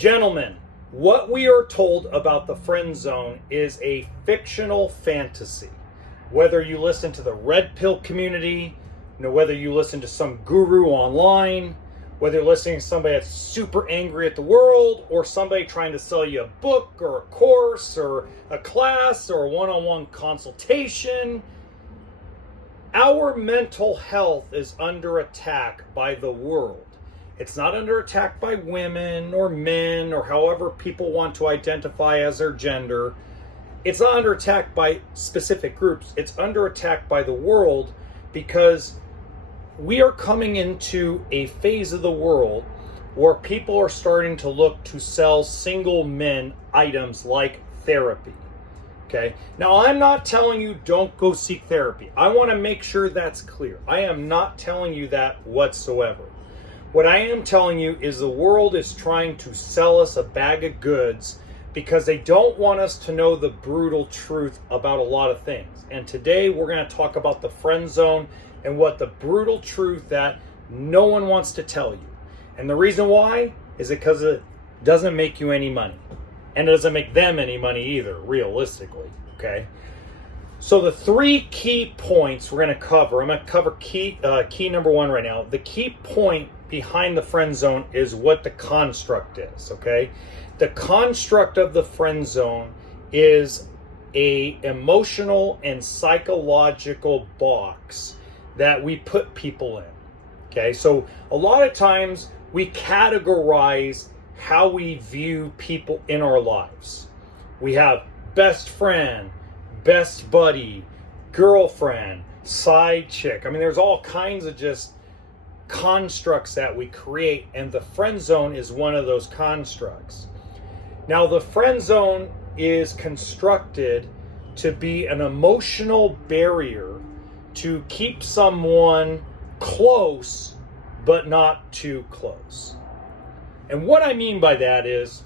Gentlemen, what we are told about the friend zone is a fictional fantasy. Whether you listen to the red pill community, whether you listen to some guru online, whether you're listening to somebody that's super angry at the world, or somebody trying to sell you a book or a course or a class or a one-on-one consultation, our mental health is under attack by the world. It's not under attack by women or men or however people want to identify as their gender. It's not under attack by specific groups. It's under attack by the world because we are coming into a phase of the world where people are starting to look to sell single men items like therapy. Okay. Now, I'm not telling you don't go seek therapy. I want to make sure that's clear. I am not telling you that whatsoever. What I am telling you is the world is trying to sell us a bag of goods because they don't want us to know the brutal truth about a lot of things. And today we're going to talk about the friend zone and what the brutal truth that no one wants to tell you. And the reason why is because it doesn't make you any money. And it doesn't make them any money either, realistically. Okay? So the three key points we're going to cover, I'm going to cover key number one right now. The key point behind the friend zone is what the construct is, okay? The construct of the friend zone is a emotional and psychological box that we put people in, okay? So a lot of times we categorize how we view people in our lives. We have best friend, best buddy, girlfriend, side chick. I mean, there's all kinds of just constructs that we create, and the friend zone is one of those constructs. Now, the friend zone is constructed to be an emotional barrier to keep someone close, but not too close. And what I mean by that is,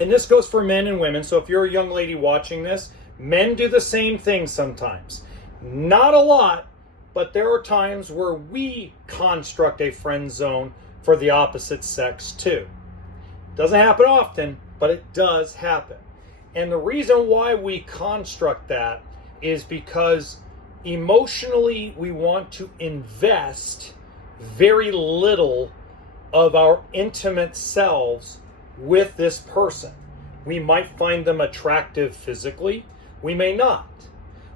and this goes for men and women, so if you're a young lady watching this, men do the same thing sometimes. Not a lot, but there are times where we construct a friend zone for the opposite sex too. Doesn't happen often, but it does happen. And the reason why we construct that is because emotionally we want to invest very little of our intimate selves with this person. We might find them attractive physically, we may not.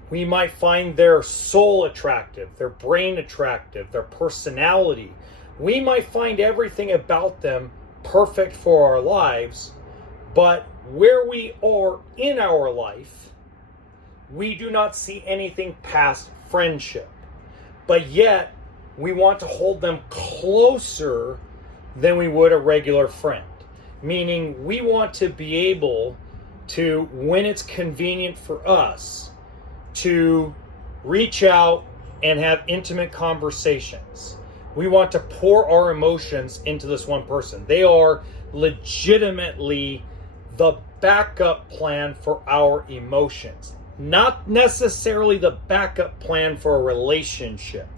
We might find their soul attractive, their brain attractive, their personality. We might find everything about them perfect for our lives, but where we are in our life, we do not see anything past friendship. But yet, we want to hold them closer than we would a regular friend. Meaning, we want to be able to, when it's convenient for us, to reach out and have intimate conversations. We want to pour our emotions into this one person. They are legitimately the backup plan for our emotions, not necessarily the backup plan for a relationship.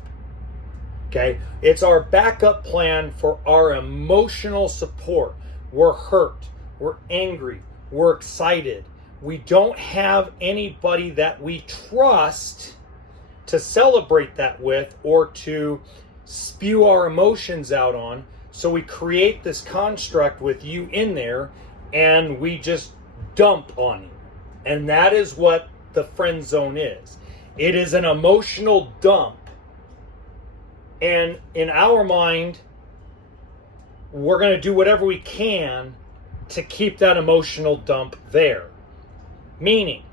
Okay? It's our backup plan for our emotional support. We're hurt, we're angry, we're excited. We don't have anybody that we trust to celebrate that with or to spew our emotions out on. So we create this construct with you in there and we just dump on you. And that is what the friend zone is. It is an emotional dump. And in our mind, we're going to do whatever we can to keep that emotional dump there. Meaning,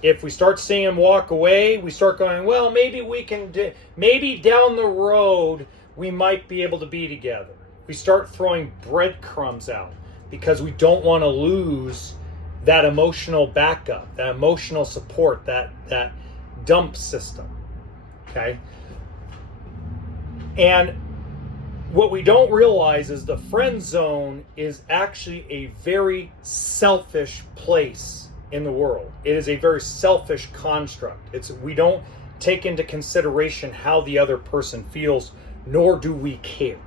if we start seeing him walk away, we start going, well, maybe we can, maybe down the road, we might be able to be together. We start throwing breadcrumbs out because we don't want to lose that emotional backup, that emotional support, that dump system. Okay? And what we don't realize is the friend zone is actually a very selfish place in the world. It is a very selfish construct. We don't take into consideration how the other person feels, nor do we care.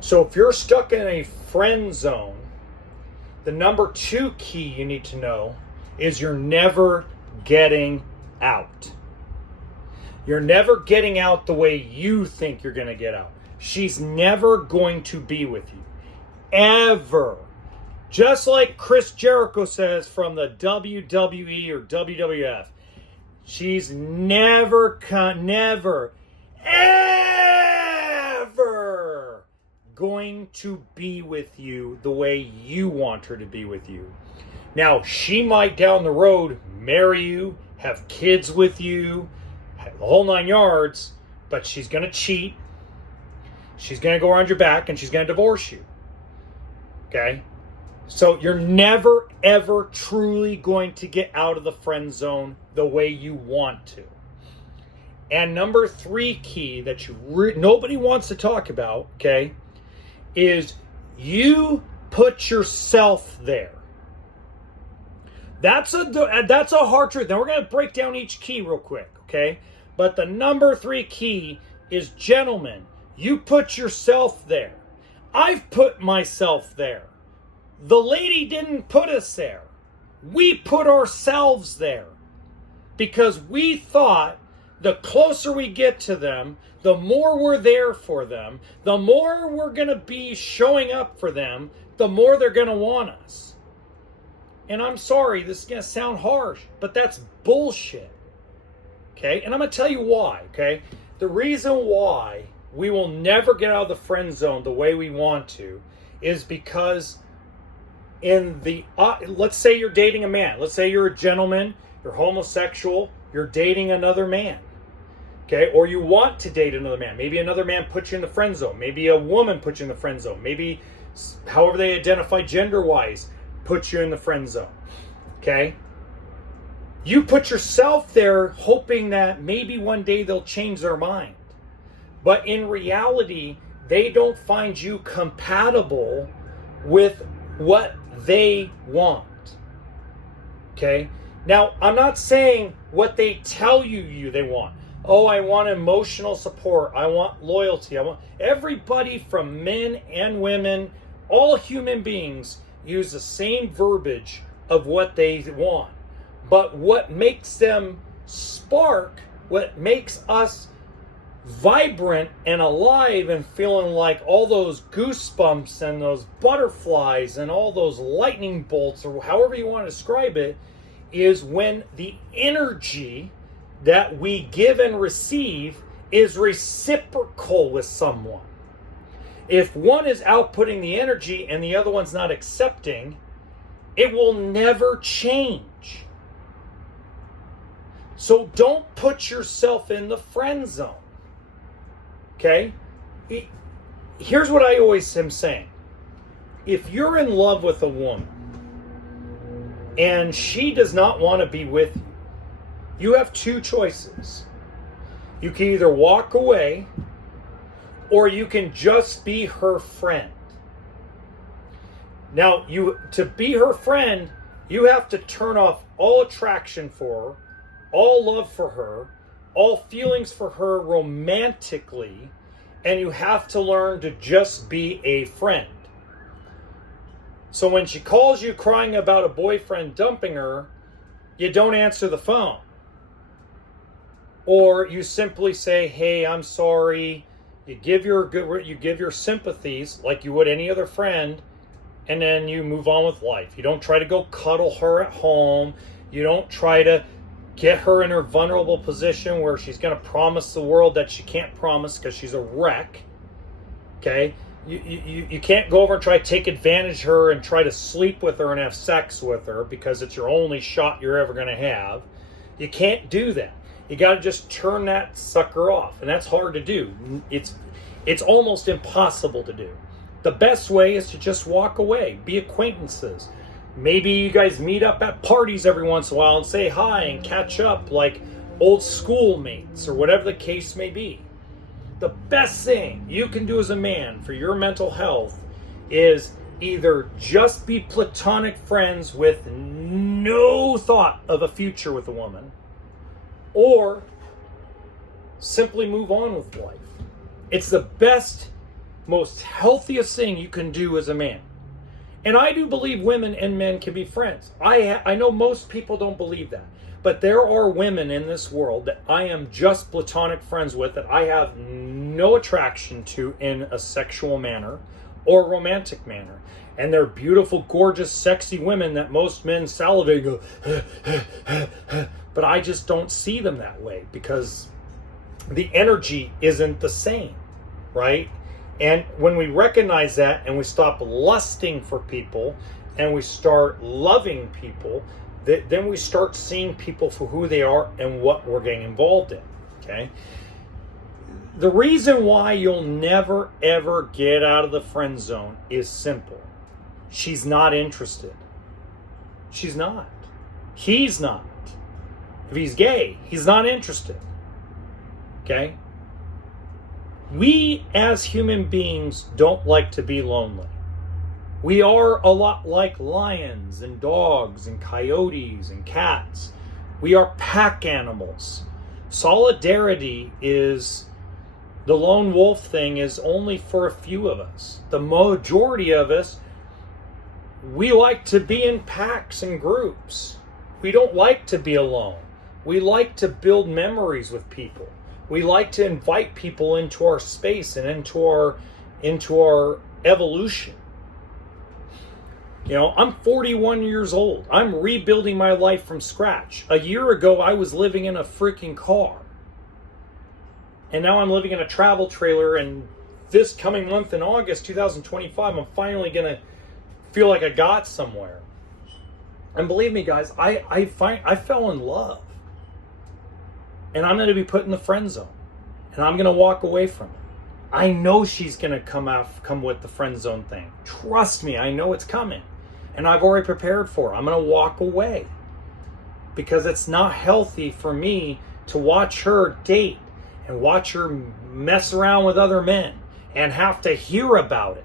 So if you're stuck in a friend zone, the number 2 key you need to know is you're never getting out. You're never getting out the way you think you're going to get out. She's never going to be with you. Ever. Just like Chris Jericho says from the WWE or WWF, she's never, ever going to be with you the way you want her to be with you. Now, she might down the road marry you, have kids with you, the whole 9 yards, but she's going to cheat. She's going to go around your back and she's going to divorce you. Okay? So you're never, ever truly going to get out of the friend zone the way you want to. And number 3 key that nobody wants to talk about, okay, is you put yourself there. That's a hard truth. Now we're going to break down each key real quick, okay? But the number 3 key is, gentlemen, you put yourself there. I've put myself there. The lady didn't put us there. We put ourselves there because we thought the closer we get to them, the more we're there for them, the more we're going to be showing up for them, the more they're going to want us. And I'm sorry, this is going to sound harsh, but that's bullshit. Okay? And I'm going to tell you why, okay? The reason why we will never get out of the friend zone the way we want to is because let's say you're dating a man. Let's say you're a gentleman, you're homosexual, you're dating another man. Okay? Or you want to date another man. Maybe another man puts you in the friend zone. Maybe a woman puts you in the friend zone. Maybe however they identify gender-wise puts you in the friend zone. Okay? You put yourself there hoping that maybe one day they'll change their mind. But in reality, they don't find you compatible with what they want. Okay? Now, I'm not saying what they tell you they want. Oh, I want emotional support. I want loyalty. I want everybody, from men and women, all human beings use the same verbiage of what they want. But what makes them spark, what makes us vibrant and alive and feeling like all those goosebumps and those butterflies and all those lightning bolts, or however you want to describe it, is when the energy that we give and receive is reciprocal with someone. If one is outputting the energy and the other one's not accepting, it will never change. So don't put yourself in the friend zone. Okay? Here's what I always am saying. If you're in love with a woman and she does not want to be with you, you have 2 choices. You can either walk away or you can just be her friend. Now, to be her friend, you have to turn off all attraction for her, all love for her, all feelings for her romantically, and you have to learn to just be a friend. So when she calls you crying about a boyfriend dumping her, you don't answer the phone. Or you simply say, hey, I'm sorry. You give your sympathies like you would any other friend, and then you move on with life. You don't try to go cuddle her at home. You don't try to get her in her vulnerable position where she's going to promise the world that she can't promise because she's a wreck. Okay? You can't go over and try to take advantage of her and try to sleep with her and have sex with her because it's your only shot you're ever going to have. You can't do that. You got to just turn that sucker off. And that's hard to do. It's almost impossible to do. The best way is to just walk away. Be acquaintances. Maybe you guys meet up at parties every once in a while and say hi and catch up like old schoolmates or whatever the case may be. The best thing you can do as a man for your mental health is either just be platonic friends with no thought of a future with a woman, or simply move on with life. It's the best most healthiest thing you can do as a man. And I do believe women and men can be friends. I know most people don't believe that. But there are women in this world that I am just platonic friends with, that I have no attraction to in a sexual manner or romantic manner. And they're beautiful, gorgeous, sexy women that most men salivate and go, but I just don't see them that way because the energy isn't the same, right? And when we recognize that and we stop lusting for people and we start loving people, then we start seeing people for who they are and what we're getting involved in, okay? The reason why you'll never, ever get out of the friend zone is simple. She's not interested. She's not. He's not. If he's gay, he's not interested, okay? We as human beings don't like to be lonely. We are a lot like lions and dogs and coyotes and cats. We are pack animals. Solidarity is, the lone wolf thing is only for a few of us. The majority of us, we like to be in packs and groups. We don't like to be alone. We like to build memories with people. We like to invite people into our space and into our evolution. You know, I'm 41 years old. I'm rebuilding my life from scratch. A year ago, I was living in a freaking car. And now I'm living in a travel trailer. And this coming month in August 2025, I'm finally going to feel like I got somewhere. And believe me, guys, I fell in love. And I'm going to be put in the friend zone. And I'm going to walk away from it. I know she's going to come with the friend zone thing. Trust me, I know it's coming. And I've already prepared for it. I'm going to walk away. Because it's not healthy for me to watch her date and watch her mess around with other men and have to hear about it.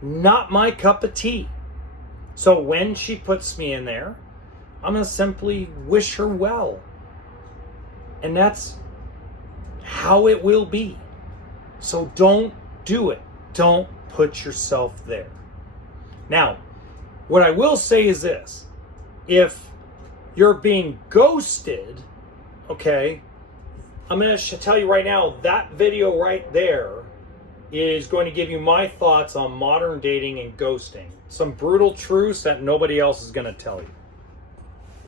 Not my cup of tea. So when she puts me in there, I'm going to simply wish her well. And that's how it will be. So don't do it. Don't put yourself there. Now, what I will say is this. If you're being ghosted, okay, I'm going to tell you right now, that video right there is going to give you my thoughts on modern dating and ghosting. Some brutal truths that nobody else is going to tell you.